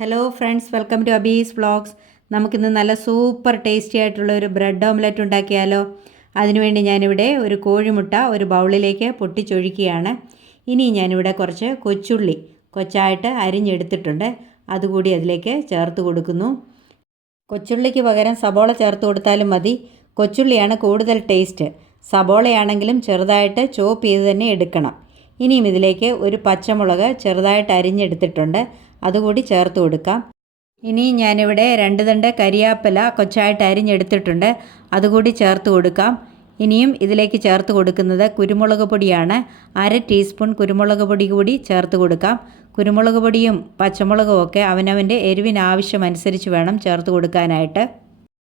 Hello friends, welcome to Abi's vlogs. നമുക്കിന്ന് നല്ല super tasty ആയിട്ടുള്ള ഒരു ബ്രെഡ് ഓംലെറ്റ് ഉണ്ടാക്കിയാലോ. അതിനുവേണ്ടി ഞാനിവിടെ ഒരു കോഴിമുട്ട ഒരു ബൗളിലേക്ക് പൊട്ടിച്ചൊഴിക്കുകയാണ്. ഇനി ഞാനിവിടെ കുറച്ച് കൊച്ചുള്ളി കൊച്ചായിട്ട് അരിഞ്ഞെടുത്തിട്ടുണ്ട്, അതുകൂടി അതിലേക്ക് ചേർത്ത് കൊടുക്കുന്നു. കൊച്ചുള്ളിക്ക് പകരം സബോള ചേർത്ത് കൊടുത്താലും മതി. കൊച്ചുള്ളിയാണ് കൂടുതൽ ടേസ്റ്റ്. സബോളയാണെങ്കിലും ചെറുതായിട്ട് ചോപ്പ് ചെയ്ത് തന്നെ എടുക്കണം. ഇനിയും ഇതിലേക്ക് ഒരു പച്ചമുളക് ചെറുതായിട്ട് അരിഞ്ഞെടുത്തിട്ടുണ്ട്, അതുകൂടി ചേർത്ത് കൊടുക്കാം. ഇനി ഞാനിവിടെ 2 തണ്ട് കരിയാപ്പില കൊച്ചായിട്ട് അരിഞ്ഞെടുത്തിട്ടുണ്ട്, അതുകൂടി ചേർത്ത് കൊടുക്കാം. ഇനിയും ഇതിലേക്ക് ചേർത്ത് കൊടുക്കുന്നത് കുരുമുളക് പൊടിയാണ്. 1/2 ടീസ്പൂൺ കുരുമുളക് പൊടി കൂടി ചേർത്ത് കൊടുക്കാം. കുരുമുളക് പൊടിയും പച്ചമുളകും ഒക്കെ അവനവൻ്റെ എരിവിനാവശ്യമനുസരിച്ച് വേണം ചേർത്ത് കൊടുക്കാനായിട്ട്.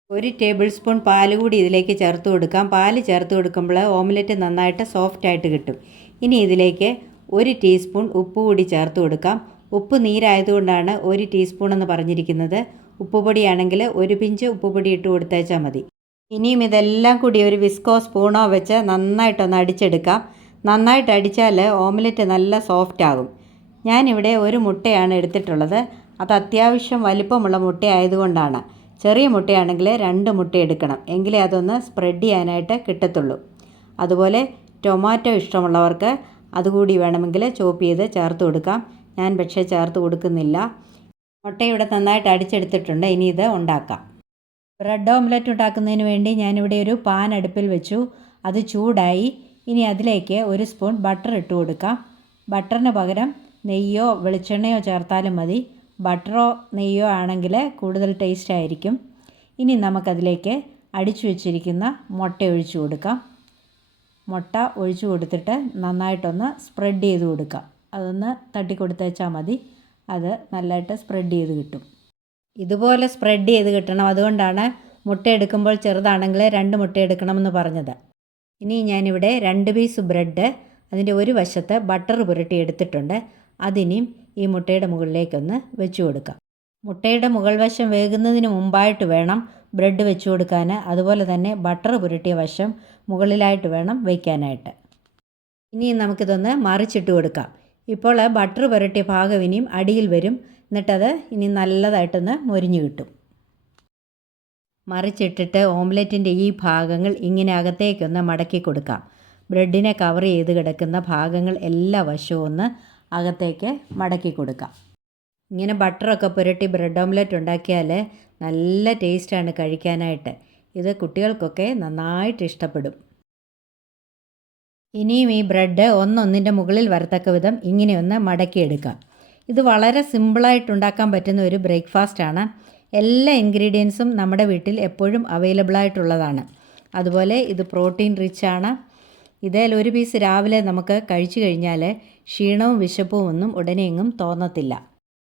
1 ടേബിൾ സ്പൂൺ പാൽ കൂടി ഇതിലേക്ക് ചേർത്ത് കൊടുക്കാം. പാല് ചേർത്ത് കൊടുക്കുമ്പോൾ ഓംലെറ്റ് നന്നായിട്ട് സോഫ്റ്റായിട്ട് കിട്ടും. ഇനി ഇതിലേക്ക് 1 ടീസ്പൂൺ ഉപ്പ് കൂടി ചേർത്ത് കൊടുക്കാം. ഉപ്പ് നീരായതുകൊണ്ടാണ് 1 ടീസ്പൂൺ എന്ന് പറഞ്ഞിരിക്കുന്നത്. ഉപ്പുപൊടിയാണെങ്കിൽ 1 പിഞ്ച് ഉപ്പുപൊടി ഇട്ട് കൊടുത്തേച്ചാൽ മതി. ഇനിയും ഇതെല്ലാം കൂടി ഒരു വിസ്കോ സ്പൂണോ വെച്ച് നന്നായിട്ടൊന്ന് അടിച്ചെടുക്കാം. നന്നായിട്ട് അടിച്ചാൽ ഓംലെറ്റ് നല്ല സോഫ്റ്റ് ആകും. ഞാനിവിടെ 1 മുട്ടയാണ് എടുത്തിട്ടുള്ളത്. അത് അത്യാവശ്യം വലിപ്പമുള്ള മുട്ടയായതുകൊണ്ടാണ്. ചെറിയ മുട്ടയാണെങ്കിൽ 2 മുട്ട എടുക്കണം, എങ്കിലേ അതൊന്ന് സ്പ്രെഡ് ചെയ്യാനായിട്ട് കിട്ടത്തുള്ളൂ. അതുപോലെ ടൊമാറ്റോ ഇഷ്ടമുള്ളവർക്ക് അതുകൂടി വേണമെങ്കിൽ ചോപ്പ് ചെയ്ത് ചേർത്ത് കൊടുക്കാം. ഞാൻ പക്ഷേ ചേർത്ത് കൊടുക്കുന്നില്ല. മുട്ടയുടെ നന്നായിട്ട് അടിച്ചെടുത്തിട്ടുണ്ട്. ഇനി ഇത് ഉണ്ടാക്കാം. ബ്രെഡ് ഓംലെറ്റ് ഉണ്ടാക്കുന്നതിന് വേണ്ടി ഞാനിവിടെ ഒരു പാൻ അടുപ്പിൽ വെച്ചു. അത് ചൂടായി. ഇനി അതിലേക്ക് 1 സ്പൂൺ ബട്ടർ ഇട്ട് കൊടുക്കാം. ബട്ടറിന് പകരം നെയ്യോ വെളിച്ചെണ്ണയോ ചേർത്താലും മതി. ബട്ടറോ നെയ്യോ ആണെങ്കിൽ കൂടുതൽ ടേസ്റ്റ് ആയിരിക്കും. ഇനി നമുക്കതിലേക്ക് അടിച്ചു വെച്ചിരിക്കുന്ന മുട്ട ഒഴിച്ചു കൊടുക്കാം. മുട്ട ഒഴിച്ചു കൊടുത്തിട്ട് നന്നായിട്ടൊന്ന് സ്പ്രെഡ് ചെയ്ത് കൊടുക്കാം. അതൊന്ന് തട്ടിക്കൊടുത്തേച്ചാൽ മതി. അത് നല്ലതായിട്ട് സ്പ്രെഡ് ചെയ്ത് കിട്ടും. ഇതുപോലെ സ്പ്രെഡ് ചെയ്ത് കിട്ടണം. അതുകൊണ്ടാണ് മുട്ട എടുക്കുമ്പോൾ ചെറുതാണെങ്കിൽ 2 മുട്ട എടുക്കണമെന്ന് പറഞ്ഞത്. ഇനി ഞാനിവിടെ 2 പീസ് ബ്രെഡ് അതിൻ്റെ ഒരു വശത്ത് ബട്ടർ പുരട്ടി എടുത്തിട്ടുണ്ട്. അതിനിയും ഈ മുട്ടയുടെ മുകളിലേക്കൊന്ന് വെച്ച് കൊടുക്കാം. മുട്ടയുടെ മുകൾ വശം വേകുന്നതിന് മുമ്പായിട്ട് വേണം ബ്രെഡ് വെച്ച് കൊടുക്കാൻ. അതുപോലെ തന്നെ ബട്ടർ പുരട്ടിയ വശം മുകളിലായിട്ട് വേണം വയ്ക്കാനായിട്ട്. ഇനി നമുക്കിതൊന്ന് മറിച്ചിട്ട് കൊടുക്കാം. ഇപ്പോൾ ബട്ടർ പുരട്ടിയ ഭാഗം ഇനിയും അടിയിൽ വരും. എന്നിട്ടത് ഇനി നല്ലതായിട്ടൊന്ന് മൊരിഞ്ഞു കിട്ടും. മറിച്ചിട്ടിട്ട് ഓംലെറ്റിൻ്റെ ഈ ഭാഗങ്ങൾ ഇങ്ങനെ അകത്തേക്കൊന്ന് മടക്കി കൊടുക്കാം. ബ്രെഡിനെ കവർ ചെയ്ത് കിടക്കുന്ന ഭാഗങ്ങൾ എല്ലാ വശവും ഒന്ന് അകത്തേക്ക് മടക്കി കൊടുക്കാം. ഇങ്ങനെ ബട്ടറൊക്കെ പുരട്ടി ബ്രെഡ് ഓംലെറ്റ് ഉണ്ടാക്കിയാൽ നല്ല ടേസ്റ്റാണ് കഴിക്കാനായിട്ട്. ഇത് കുട്ടികൾക്കൊക്കെ നന്നായിട്ട് ഇഷ്ടപ്പെടും. ഇനിയും ഈ ബ്രെഡ് ഒന്നൊന്നിൻ്റെ മുകളിൽ വരത്തക്ക വിധം ഇങ്ങനെയൊന്ന് മടക്കിയെടുക്കാം. ഇത് വളരെ സിമ്പിളായിട്ട് ഉണ്ടാക്കാൻ പറ്റുന്ന ഒരു ബ്രേക്ക്ഫാസ്റ്റാണ്. എല്ലാ ഇൻഗ്രീഡിയൻസും നമ്മുടെ വീട്ടിൽ എപ്പോഴും അവൈലബിളായിട്ടുള്ളതാണ്. അതുപോലെ ഇത് പ്രോട്ടീൻ റിച്ച് ആണ്. ഇതിൽ 1 പീസ് രാവിലെ നമുക്ക് കഴിച്ചു കഴിഞ്ഞാൽ ക്ഷീണവും വിശപ്പും ഒന്നും ഉടനെയെങ്ങും തോന്നത്തില്ല.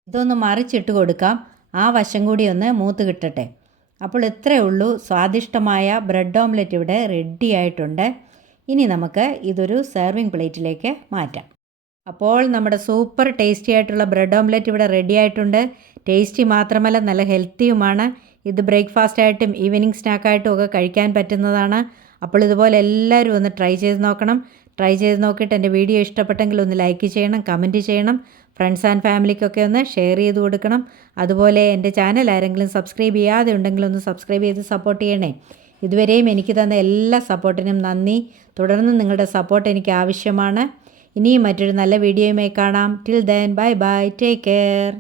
ഇതൊന്ന് മറിച്ചിട്ട് കൊടുക്കാം. ആ വശം കൂടി ഒന്ന് മൂത്ത് കിട്ടട്ടെ. അപ്പോൾ ഇത്രയേ ഉള്ളൂ. സ്വാദിഷ്ടമായ ബ്രെഡ് ഓംലെറ്റ് ഇവിടെ റെഡി ആയിട്ടുണ്ട്. ഇനി നമുക്ക് ഇതൊരു സെർവിങ് പ്ലേറ്റിലേക്ക് മാറ്റാം. അപ്പോൾ നമ്മുടെ സൂപ്പർ ടേസ്റ്റി ആയിട്ടുള്ള ബ്രെഡ് ഓംലെറ്റ് ഇവിടെ റെഡി ആയിട്ടുണ്ട്. ടേസ്റ്റി മാത്രമല്ല നല്ല ഹെൽത്തിയുമാണ്. ഇത് ബ്രേക്ക്ഫാസ്റ്റായിട്ടും ഈവനിങ് സ്നാക്കായിട്ടും ഒക്കെ കഴിക്കാൻ പറ്റുന്നതാണ്. അപ്പോൾ ഇതുപോലെ എല്ലാവരും ഒന്ന് ട്രൈ ചെയ്ത് നോക്കണം. ട്രൈ ചെയ്ത് നോക്കിയിട്ട് എൻ്റെ വീഡിയോ ഇഷ്ടപ്പെട്ടെങ്കിൽ ഒന്ന് ലൈക്ക് ചെയ്യണം, കമൻറ്റ് ചെയ്യണം. ഫ്രണ്ട്സ് ആൻഡ് ഫാമിലിക്കൊക്കെ ഒന്ന് ഷെയർ ചെയ്ത് കൊടുക്കണം. അതുപോലെ എൻ്റെ ചാനൽ ആരെങ്കിലും സബ്സ്ക്രൈബ് ചെയ്യാതെ ഉണ്ടെങ്കിൽ ഒന്ന് സബ്സ്ക്രൈബ് ചെയ്ത് സപ്പോർട്ട് ചെയ്യണേ. ഇതുവരെയും എനിക്ക് തന്ന എല്ലാ സപ്പോർട്ടിനും നന്ദി. തുടർന്ന് നിങ്ങളുടെ സപ്പോർട്ട് എനിക്ക് ആവശ്യമാണ്. ഇനിയും മറ്റൊരു നല്ല വീഡിയോയുമായി കാണാം. Till then bye bye, take care.